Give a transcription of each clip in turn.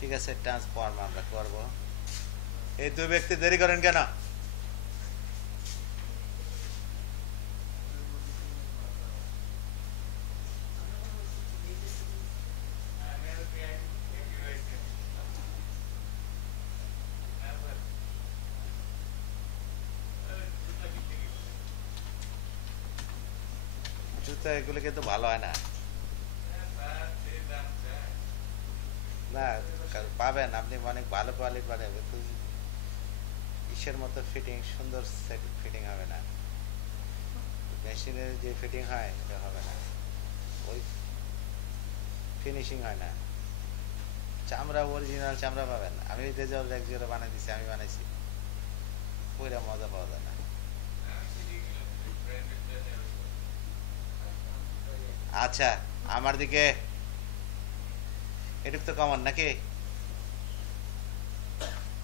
ঠিক আছে, ট্রান্সফর্ম আমরা করব। এই দুই ব্যক্তি দেরি করেন কেন? জুতা এগুলো কিন্তু ভালো হয় না। না, পাবেন আপনি অনেক ভালো কোয়ালিটি পাবেন, কিন্তু ইসের মতো ফিটিং, সুন্দর সেট ফিটিং হবে না। মেশিনের যে ফিটিং হয় এটা হবে না, ওই ফিনিশিং হয় না। চামড়া অরিজিনাল চামড়া পাবেন। আমি রেজাল্ট এক জোড়া বানাই দিছি, আমি বানাইছি, ওইটা মজা পাওয়া যায় না। আচ্ছা, আমার দিকে এটা তো কমন নাকি?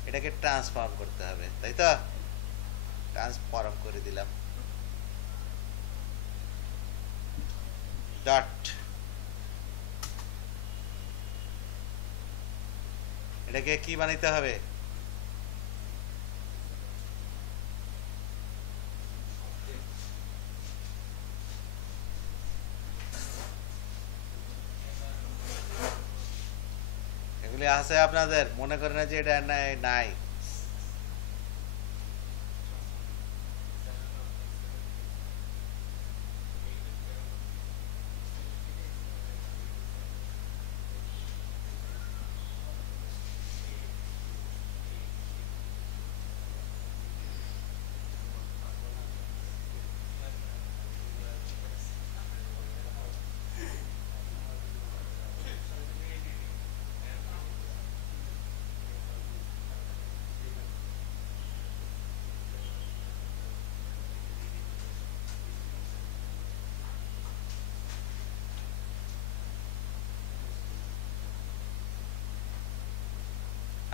এটাকে ট্রান্সফর্ম করতে হবে, তাই তো? ট্রান্সফর্ম করে দিলাম, ডট। এটাকে কি বানাইতে হবে? এগুলি আছে আপনাদের, মনে করেন না যে এটা নাই নাই।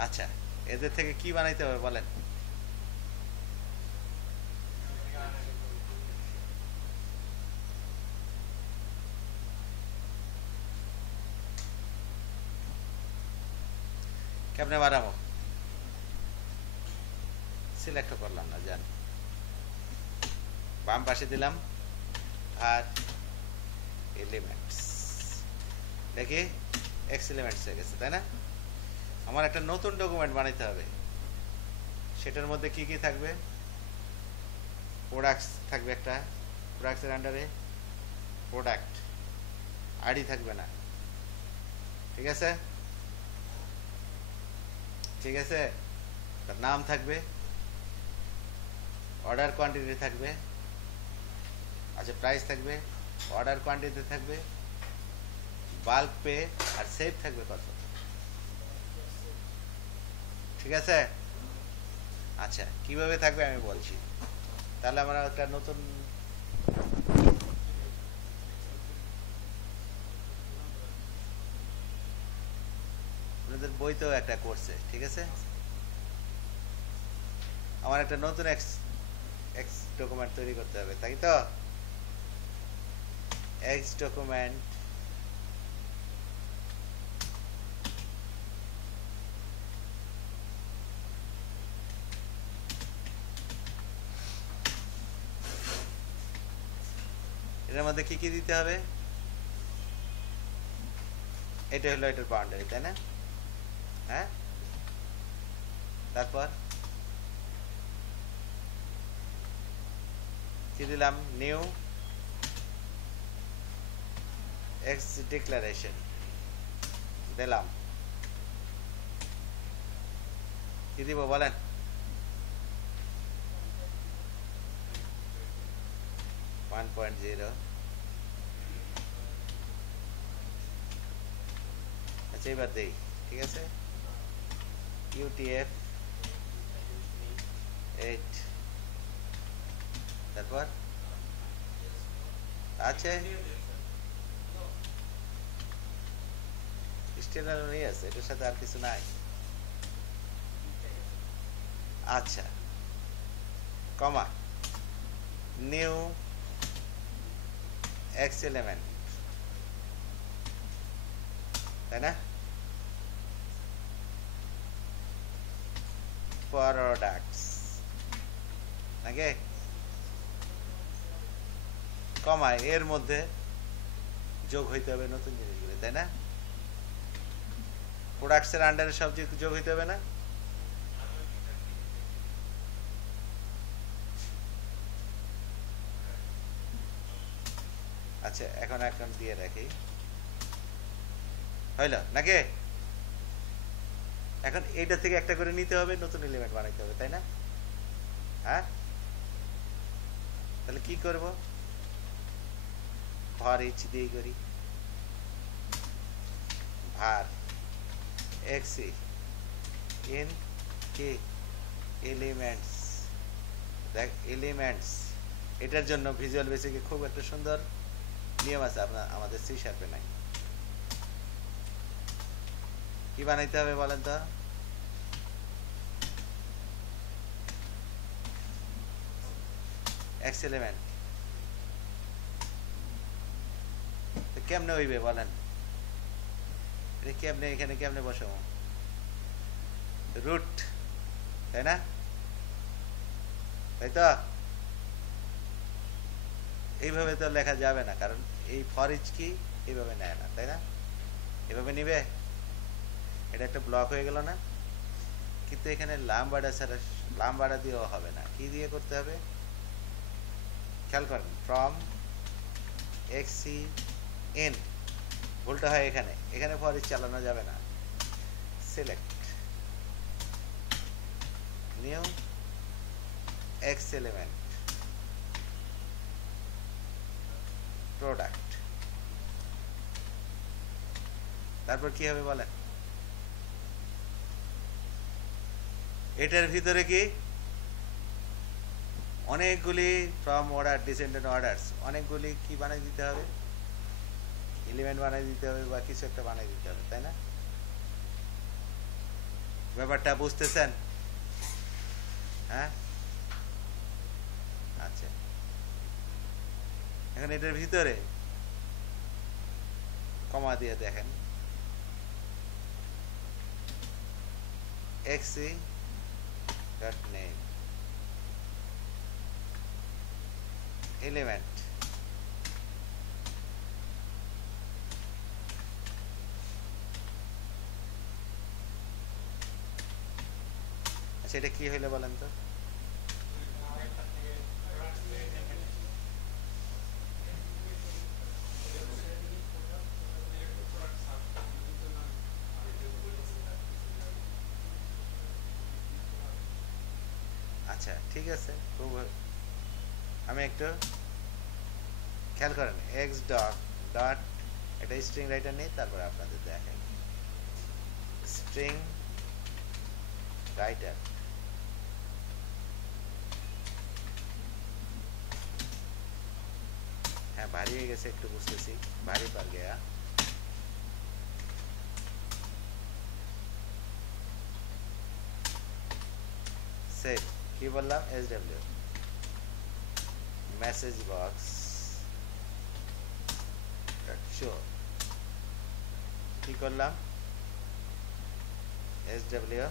আচ্ছা, এদের থেকে কি বানাইতে হবে বলেন? কেমনে বানাবো? সিলেক্ট করলাম না, জান বাম পাশে দিলাম আর এলিমেন্টস, দেখি এক্স এলিমেন্টস হয়ে গেছে, তাই না? আমার একটা নতুন ডকুমেন্ট বানাইতে হবে। সেটার মধ্যে কি কি থাকবে? প্রোডাক্টস থাকবে একটা, প্রোডাক্টসের আন্ডারে প্রোডাক্ট আইডি থাকবে না, ঠিক আছে? ঠিক আছে, তার নাম থাকবে, অর্ডার কোয়ান্টিটি থাকবে, আচ্ছা প্রাইস থাকবে, অর্ডার কোয়ান্টিটি থাকবে, বাল্ক পে, আর সেভ থাকবে কত, ঠিক আছে? আচ্ছা, কিভাবে থাকবে আমি বলছি। তাহলে আমরা একটা নতুন, আপনাদের বইতেও একটা করছে, ঠিক আছে? আমার একটা নতুন এক্স এক্স ডকুমেন্ট তৈরি করতে হবে, তাই তো? এক্স ডকুমেন্ট, এর মধ্যে কি কি দিতে হবে? এটা হলো এটার বাউন্ডারি, তাই না? হ্যাঁ, তারপর কি দিলাম? নিউ এক্স ডিক্লারেশন দিলাম। কি দিব বলেন? One point zero. আচ্ছা, এবার দেই, ঠিক আছে? ইউটিএফ 8, তারপর আছে স্টেনারি আছে, এটার সাথে আর কিছু নাই। আচ্ছা, কমা, নিউ এক্স এলিমেন্ট, তাই না? প্রোডাক্টস নাকি কমা এর মধ্যে যোগ হইতে হবে নতুন জিনিসগুলো, তাই না? প্রোডাক্টস এর আন্ডারে সব যোগ হইতে হবে না? আচ্ছা, এখন দিয়ে রাখি, হইল নাকি? এখন এইটা থেকে একটা করে নিতে হবে, নতুন এলিমেন্ট বানাইতে হবে, তাই না? হ্যাঁ, তাহলে কি করব? var h দিয়ে করি, var x in কি এলিমেন্টস। দেখ এলিমেন্টস, এটার জন্য ভিজুয়াল বেসিকে খুব একটা সুন্দর নিয়ম আছে, আমাদের সি শার্পে নাই। কি বানাইতে হবে বলেন তো? এক্স এলিমেন্ট কেমনে হইবে বলেন? এটা কেমনে, এখানে কেমনে বসাবো? রুট, তাই না? তাই তো এইভাবে তো লেখা যাবে না, কারণ এই ফর ইচ কি এইভাবে নেয় না, তাই না? এভাবে নিবে, এটা একটা ব্লক হয়ে গেল না? কিন্তু এখানে লাম্বাডা ছাড়া, লাম্বাডা দিয়েও হবে না, কি দিয়ে করতে হবে খেয়াল করেন। ফ্রম এক্স সি এন, ভুলটা হয় এখানে, এখানে ফর ইচ চালানো যাবে না। Select new x element product, তারপর কি হবে বলেন? এটার ভিতরে কি অনেকগুলি ফ্রম অর্ডার ডিসেন্ডেন্ট অর্ডারস, অনেকগুলি কি বানাই দিতে হবে, এলিমেন্ট বানাই দিতে হবে বা কিছু একটা বানাই দিতে হবে, তাই না? ব্যাপারটা বুঝতেছেন? হ্যাঁ, আচ্ছা, এখন এটার ভিতরে কমা দিয়ে দেখেন xc dot name element, আচ্ছা এটা কি হইলো বলেন তো? আচ্ছা ঠিক আছে, খুব আমি একটু খেয়াল করেন, এক্স ডট ডট এটা স্ট্রিং রাইটার নেই, তারপরে আপনাদের দেখাই স্ট্রিং রাইটার। হ্যাঁ ভারী হয়ে গেছে একটু, বুঝতেছি ভারী পার গেয়া। সেভ কি বললাম, S W message box show, কি করলাম, এস ডাব্লিউ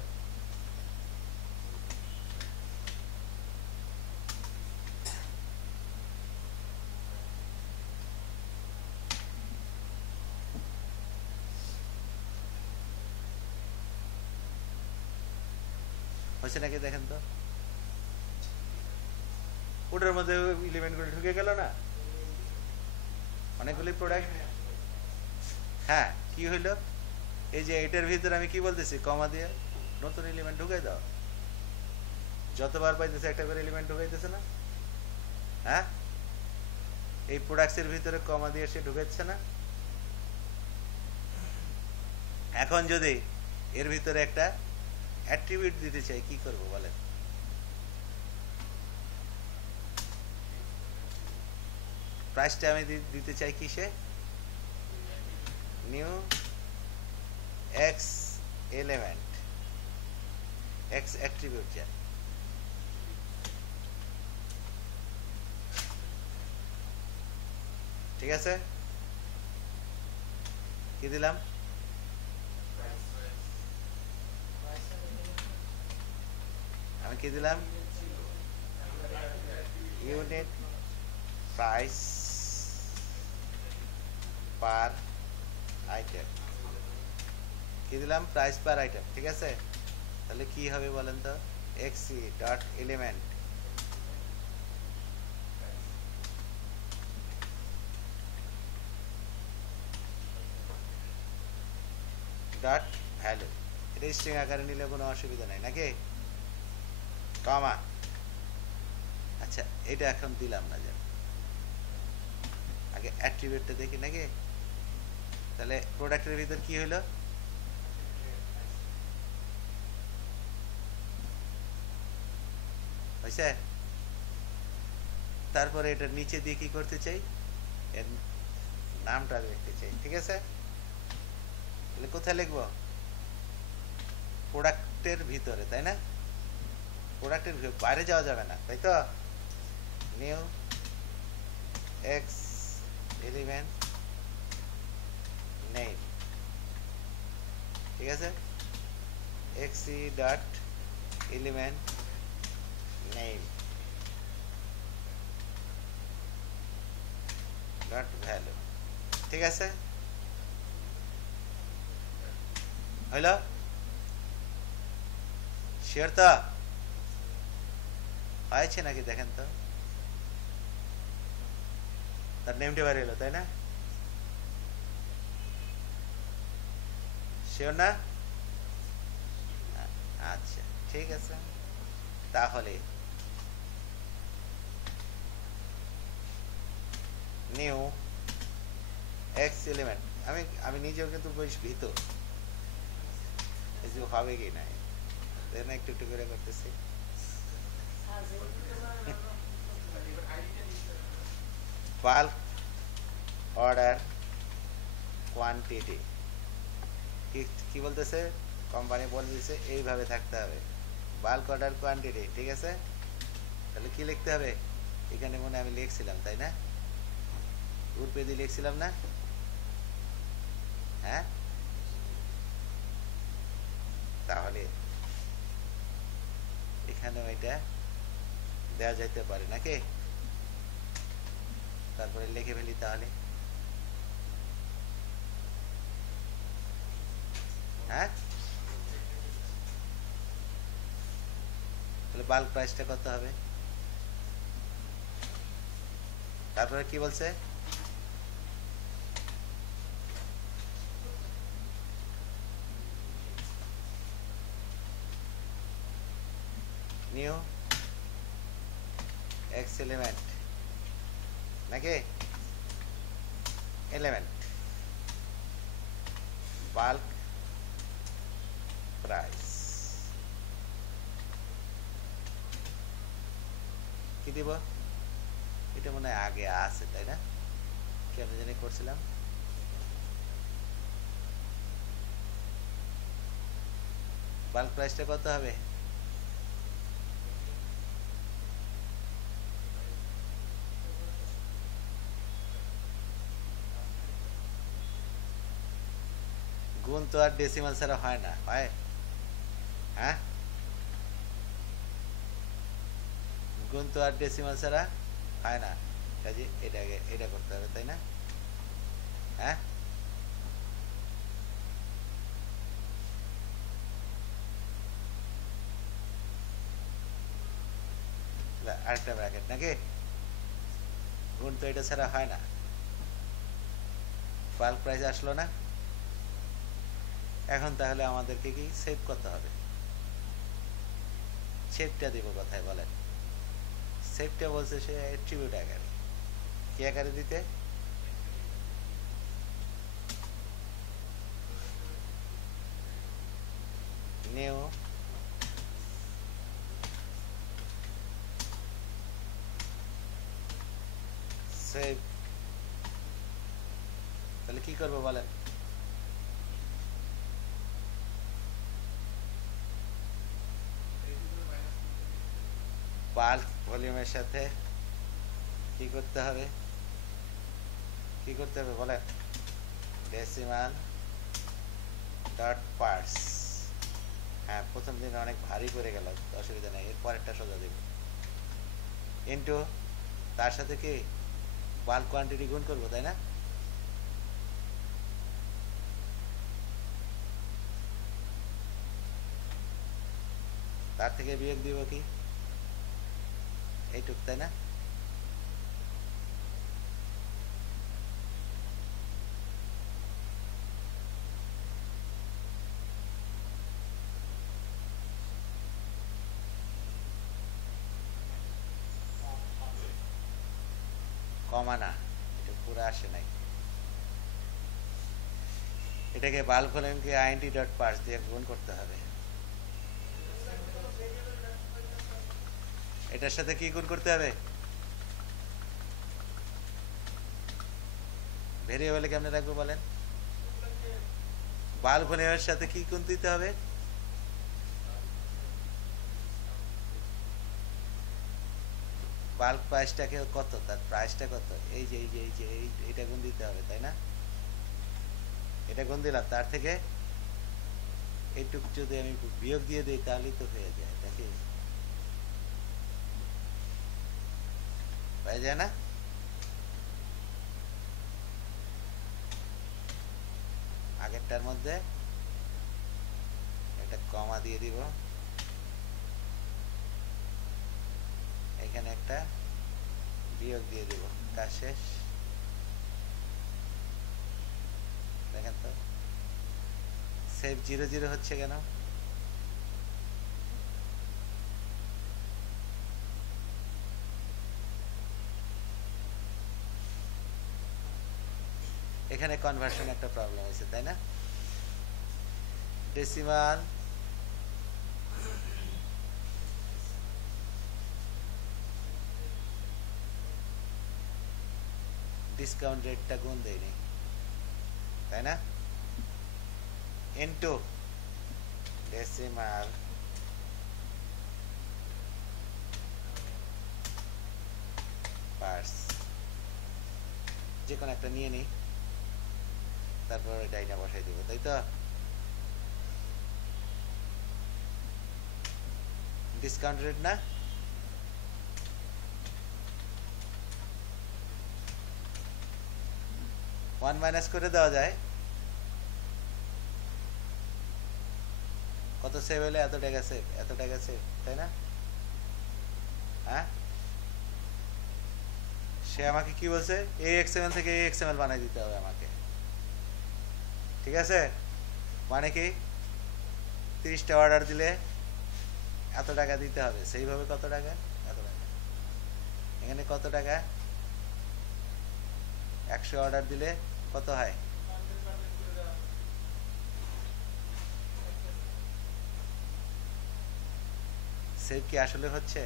হয়েছে নাকি দেখেন তো? ওটার মধ্যে এলিমেন্ট গুলো ঢুকে গেল না, অনেকগুলি প্রোডাক্ট। হ্যাঁ কি হইলো, এই যে এটার ভিতরে আমি কি বলতেছি, কমা দিয়ে নতুন এলিমেন্ট ঢুকাই দাও, যতবার পাইতেছে একটা করে এলিমেন্ট ঢুকাইতেছে না? হ্যাঁ, এই প্রোডাক্টস এর ভিতরে কমা দিয়ে সে ঢুকাচ্ছে না? এখন যদি এর ভিতরে একটা অ্যাট্রিবিউট দিতে চাই, কি করব বলেন? প্রাইসটা আমি দিতে চাই কিসে, new x element, x attribute চাই, ঠিক আছে? কি দিলাম, আমি কি দিলাম ইউনিট প্রাইস পার আইটেম কি দিলাম প্রাইস পার আইটেম ঠিক আছে তাহলে কি হবে বলেন তো এক্সি ডট এলিমেন্ট ডট ভ্যালু এটা স্ট্রিং আকারে নিলে কোনো অসুবিধা নাই নাকি কমা আচ্ছা এটা এখন দিলাম না যেন আগে অ্যাট্রিবিউটটা দেখি নাকি তাহলে প্রোডাক্টের ভিতর কি হলো হয়েছে তারপরে এটার নিচে দিয়ে কি করতে চাই এর নামটা লিখতে চাই ঠিক আছে তাহলে কোথায় লিখবো প্রোডাক্টের ভিতরে তাই না প্রোডাক্টের বাইরে যাওয়া যাবে না তাই তো নিউ এক্স এলিমেন্ট নেম ঠিক আছে এক্সি dot element name dot value ঠিক আছে হইল শিওর তো হয়েছে নাকি দেখেন তো তার নেমটা বাইরে এলো তাই না শিওর না আচ্ছা ঠিক আছে তাহলে নিউ এক্স এলিমেন্ট আমি নিজেও কিন্তু বেশ ভীত কিছু হবে কি নাই একটু একটু করে করতেছি বাল্ক অর্ডার কোয়ান্টিটি কি বলতেছে কোম্পানি বলে দিচ্ছে এইভাবে থাকতে হবে বাল্ক অর্ডার কোয়ান্টিটি ঠিক আছে তাহলে কি লিখতে হবে এখানে মনে আমি লিখছিলাম তাই না গ্রুপে দিয়ে লিখছিলাম না হ্যাঁ তাহলে এখানেও এটা দেওয়া যাইতে পারে নাকি তারপরে লিখে ফেলি তাহলে হ্যাঁ তাহলে বাল্ক প্রাইসটা কত হবে তারপরে কি বলছে নিউ এক্স এলিমেন্ট নাকি এলিমেন্ট বাল্ক প্রাইস কি দিব এটা মনে হয় আগে আছে তাই না কেমন জানি করছিলাম বাল্ক প্রাইসটা কত হবে গুণ তো আর ডেসিমাল ছাড়া হয় না হয় হ্যাঁ গুণ তো আর ডেসিমাল ছাড়া হয় না কাজে এটাকে এটা করতে হবে তাই না হ্যাঁ আরেকটা ব্র্যাকেট নাকি গুণ তো এটা ছাড়া হয় না বাল্ক প্রাইস আসলো না এখন তাহলে আমাদেরকে কি সেভ করতে হবে সেভটা দিব কোথায় বলেন সেভটা বলছে সে অ্যাট্রিবিউট আকারে কি আকারে দিতে নিউ সেভ তাহলে কি করবো বলেন বাল্ক ভলিউমের সাথে কি করতে হবে বলেন ডেসিমাল ডট পার্স হ্যাঁ, প্রথম দিন অনেক ভারী পড়ে গেল, অসুবিধা নেই, এর পরেরটা সোজা দেব। ইন্টু তার সাথে কি বাল্ক কোয়ান্টিটি গুণ করবো, তাই না? তার থেকে বিয়োগ দিব কি এইটুক, তাই না? কমা না, এটা পুরো আসে নাই। এটাকে বাল্ক ভলিউমকে আইএনটি ডট পার্স দিয়ে গুণ করতে হবে। এটার সাথে কি গুণ করতে হবে? ভেরিয়েবলে কেমনে রাখবো বলেন? বাল্ক ভলিউমের সাথে কি গুণ দিতে হবে? বাল্ক প্রাইসটাকে কত, তার প্রাইসটা কত, এই যে এই যে এই যে এইটা গুণ দিতে হবে, তাই না? এটা গুণ দিলাম, তার থেকে এইটুক যদি আমি বিয়োগ দিয়ে দিই তাহলেই তো হয়ে যায়, নাকি? পাওয়া যায় না? আগেরটার মধ্যে একটা কমা দিয়ে দিব, এখানে একটা বিয়োগ দিয়ে দিব, কাজ শেষ। দেখেন তো সেভ 0 0 হচ্ছে কেন? এখানে কনভার্সন একটা প্রবলেম হয়েছে, তাই না? ডেসিমাল ডিসকাউন্ট রেটটা গুণ দেয়নি, তাই না? ইনটু ডেসিমাল পার্স, যে কোনো একটা নিয়ে নিই, তারপর এটা বসাই দিব, তাই তো? ডিসকাউন্ট রেট না, 1 মাইনাস করে দেওয়া যায়, কত সেভ হলে এত টাকা সেভ, এত টাকা সেভ, তাই না? হ্যাঁ, সে আমাকে কি বলছে, AXML থেকে AXML বানাই দিতে হবে আমাকে, ঠিক আছে? মানে কি 30টা অর্ডার দিলে এত টাকা দিতে হবে, সেইভাবে কত টাকা, এত টাকা। এখানে কত টাকা, 100 অর্ডার দিলে কত হয়? সেভ কি আসলে হচ্ছে?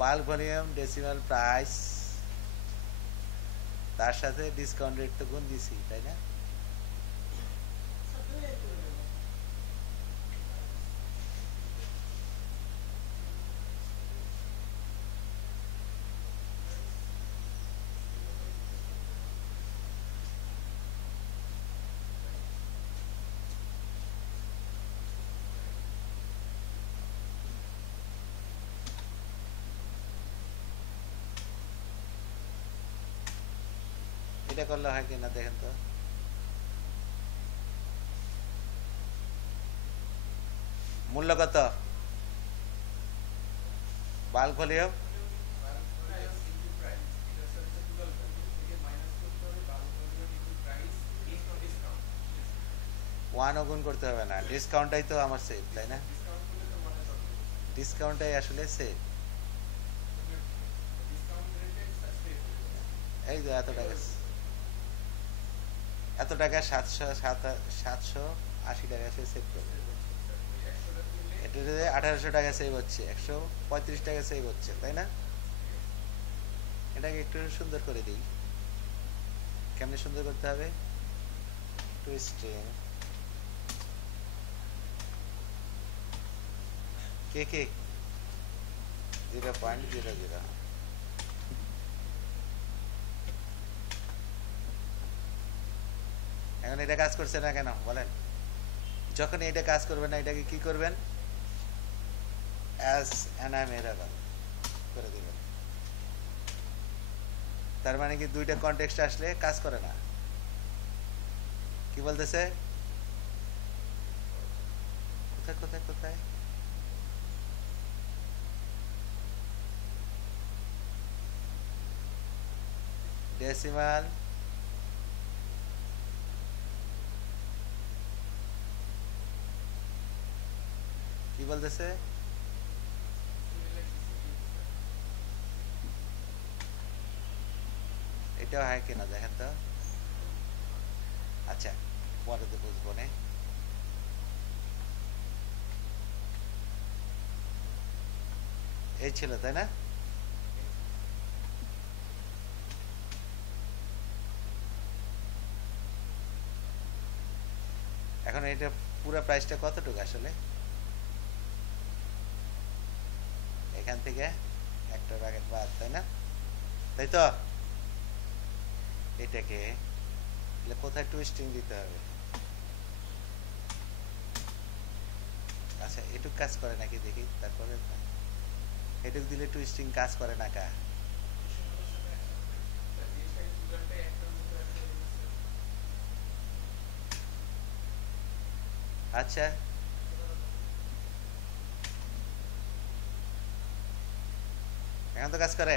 বাল্ক ভলিউম ডেসিমাল প্রাইস তার সাথে ডিসকাউন্ট রেট তো গুণ দিছি, তাই না? এটা করলে হয় কিনা দেখেন তো। মূল্য কত, বাল্ক ভলিউম ওয়ানও গুণ করতে হবে না, ডিসকাউন্টটাই তো আমার সেভ, তাই না? ডিসকাউন্টটাই আসলে সেভ। এই যে এত টাকা, এত টাকা 780 টাকা সে সেভ করবে, এটা 1800 টাকা সেভ হচ্ছে, 135 টাকা সেভ হচ্ছে, তাই না? এটাকে একটু সুন্দর করে দিই, কেমনে সুন্দর করতে হবে, টু স্ট্রিং কে 0.00 এখন এটা কাজ করছে না কেন বলেন? যখন এটা কাজ করবে না, এটাকে কি করবেন? অ্যাজ এনামেরেবল করে দিবেন। তার মানে কি দুইটা কনটেক্সট আসলে কাজ করে না। কি বলতেছে? কোথায় কোথায় কোথায়? ডেসিমাল কি বলতেছে? এটাও হয় কিনা দেখেন তো। আচ্ছা, পরে তো বুঝবো না। এই ছিল তাই না? এখন এটা পুরো প্রাইসটা কতটুকু আসলে? এখান থেকে একটা ব্র্যাকেট বাদ, তাই না? তাই তো। এটাকে কোথায় টুইস্টিং দিতে হবে? আচ্ছা, এটুক কাজ করে নাকি দেখি, তারপরে এটুক দিলে টুইস্টিং কাজ করে না কা? আচ্ছা, এখন তো কাজ করে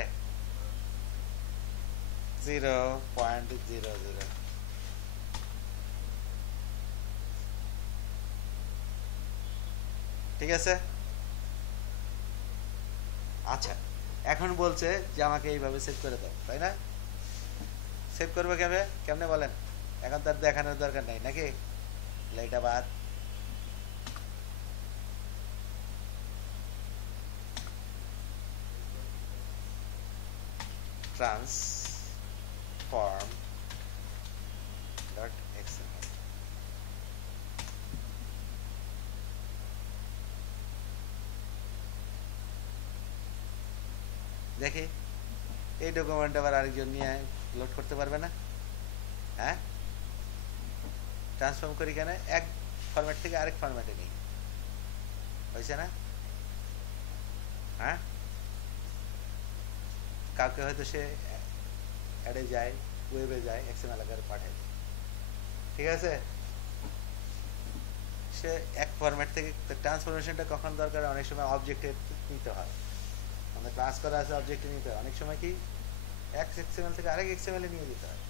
0.00। ঠিক আছে। আচ্ছা, এখন বলছে যে আমাকে এইভাবে সেভ করে দাও, তাই না? সেভ করবে কেমনে কেমনে বলেন? এখন তার দেখানোর দরকার নাই নাকি? এটা বাদ। Transform dot XML. দেখি এই ডকুমেন্ট আবার আরেকজন নিয়ে লোড করতে পারবে না? হ্যাঁ, ট্রান্সফর্ম করি কেন? এক ফরম্যাট থেকে আরেক ফরম্যাটে নিই, হয়েছে না? হ্যাঁ, কাউকে হয়তো সে অ্যাডে যায়, ওয়েবে যায়, এক্সএমএল আকারে পাঠায় দেয়, ঠিক আছে? সে এক ফরম্যাট থেকে ট্রান্সফরমেশনটা কখন দরকার? অনেক সময় অবজেক্টে নিতে হয়, আমাদের ক্লাস করা আছে, অবজেক্টে নিতে হয়। অনেক সময় কি এক এক্সএমএল থেকে আরেক এক্সএমএল এ নিয়ে যেতে হয়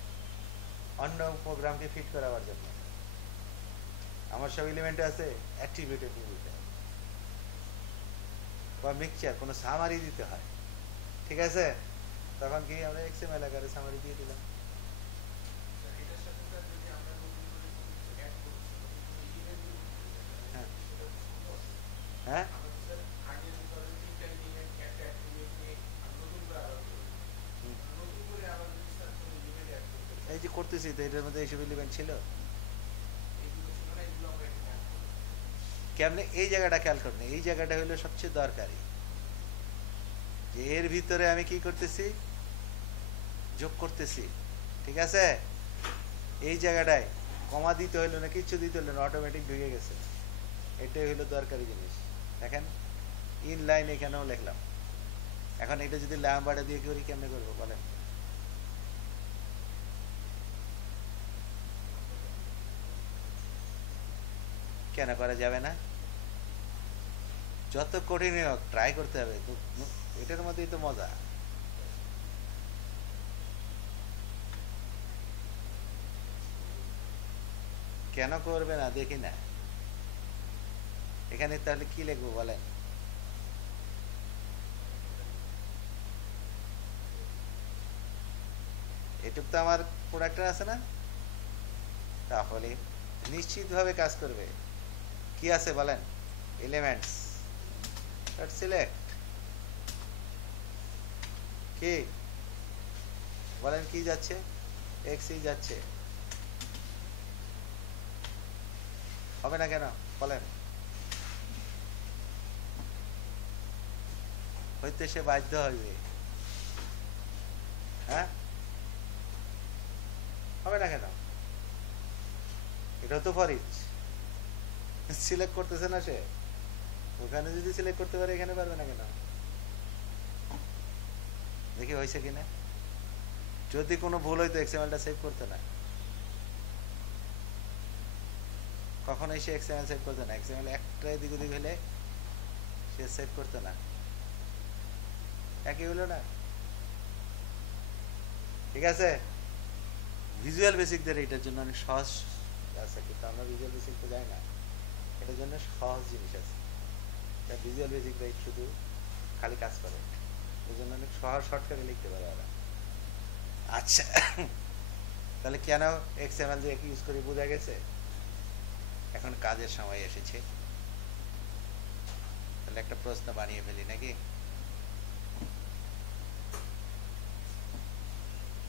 অন্য প্রোগ্রামকে ফিট করাবার জন্য। আমার সব এলিমেন্ট আছে, অ্যাট্রিবিউটে নিয়ে দিতে হয়, বা মিক্সচার কোনো সামারি দিতে হয়, ঠিক আছে? তখন কি আমরা এক্সএমএল আকারে সামারি দিয়ে দিলাম। হ্যাঁ, হ্যাঁ, এই যে করতেছি তো, এটার মধ্যে এইসব এলিমেন্ট ছিল। কেমনে এই জায়গাটা খেয়াল করুন, এই জায়গাটা হলো সবচেয়ে দরকারি, যে এর ভিতরে আমি কি করতেছি? যোগ করতেছি, ঠিক আছে? এই জায়গাটায় কমা দিতে হইলো না, কিছু দিতে হইলো না, অটোমেটিক ঢুকে গেছে। এটাই হলো দরকারি জিনিস। দেখেন ইন লাইন এখানেও লিখলাম। এখন এটা যদি ল্যাম্বার্ডে দিয়ে করি কেমনে করবো বলেন? কেন করা যাবে না? যত কঠিন হোক ট্রাই করতে হবে তো, এটার মধ্যেই তো মজা। কেন করবে না দেখি না। এখানে তাহলে কি লিখবো বলেন? এটুক তো আমার প্রোডাক্টর আছে না, তাহলে নিশ্চিতভাবে কাজ করবে। কি আছে বলেন? Elements dot select. কি বলেন? কি যাচ্ছে? এক্সই যাচ্ছে, হবে না কেন বলেন? হইতে সে বাধ্য হইবে। হ্যাঁ, হবে না কেন? এটাও তো ফর ইচ, সিলেক্ট করতেছে না সে। ওখানে যদি সিলেক্ট করতে পারে এখানে পারবে না কেন? দেখি হয়েছে কিনা। যদি কোনো ভুল হইতো এক্সএমএলটা সেভ করতে না, কখনোই সে এক্সএমএল সেভ করতো না। এক্সএমএল একটা এদিক ওদিক হলে সে সেভ করতো না। একই হলো না? ঠিক আছে, ভিজুয়াল বেসিকদের এটার জন্য অনেক সহজ আছে, কিন্তু আমরা ভিজুয়াল বেসিক তো যাই না। এটার জন্য সহজ জিনিস আছে, ভিজুয়াল বেসিক শুধু খালি কাজ করে, এই জন্য অনেক সহজ শর্টকাটে লিখতে পারে ওরা। আচ্ছা, তাহলে কেন এক্সএমএল দিয়ে ইউজ করি বোঝা গেছে। এখন কাজের সময় এসেছে, তাহলে একটা প্রশ্ন বানিয়ে ফেলি নাকি?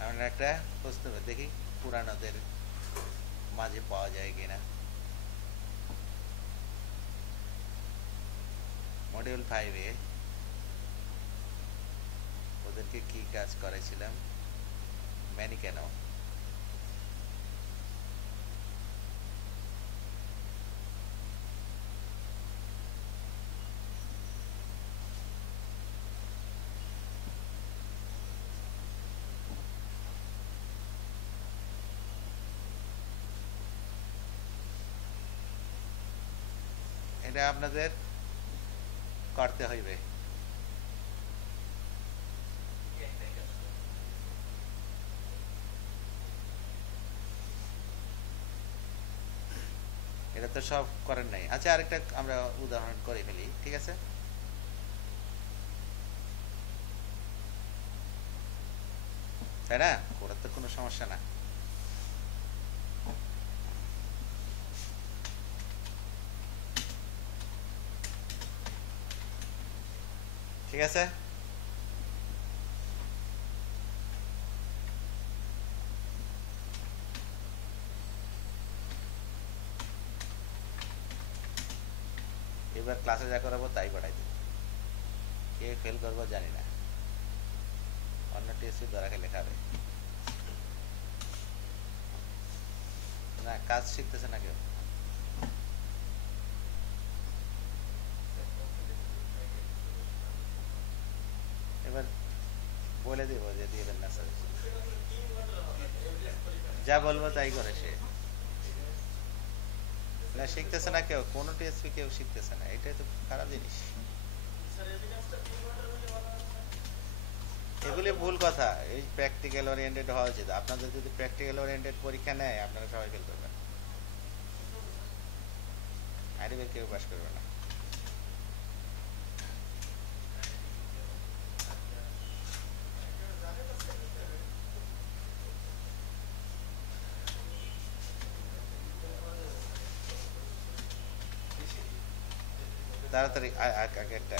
আমরা একটা প্রশ্ন দেখি পুরানোদের মাঝে পাওয়া যায় কিনা। মডিউল 5-এ ওদেরকে কি কাজ করেছিলাম, ম্যানিকেনো। এটা আপনাদের করতে হইবে। এটা তো সব করেন নাই। আচ্ছা, আরেকটা আমরা উদাহরণ করে ফেলি, ঠিক আছে? তাই না, করার তো কোনো সমস্যা না। ঠিক আছে, এবার ক্লাসে যা করাবো তাই পড়াই দেবো, কে ফেল করবো জানি না, অন্য টেস্ট ধরা খেলে খাবে না। কাজ শিখতেছে না কেউ। এবার বলে দিব যে দিয়ে দেন না স্যার, যা বলবো তাই করে সে। না, শিখতেছে না কেউ, কোনো টিএসপি কেউ শিখতেছে না, এটাই তো খারাপ জিনিস। এগুলি ভুল কথা। এই প্র্যাকটিক্যাল ওরিয়েন্টেড হওয়া উচিত। আপনাদের যদি প্র্যাকটিক্যাল ওরিয়েন্টেড পরীক্ষা নেয়, আপনারা সবাই ফেল করবেন, আইডিবের কেউ পাস করবে না। তাড়াতাড়ি আগে একটা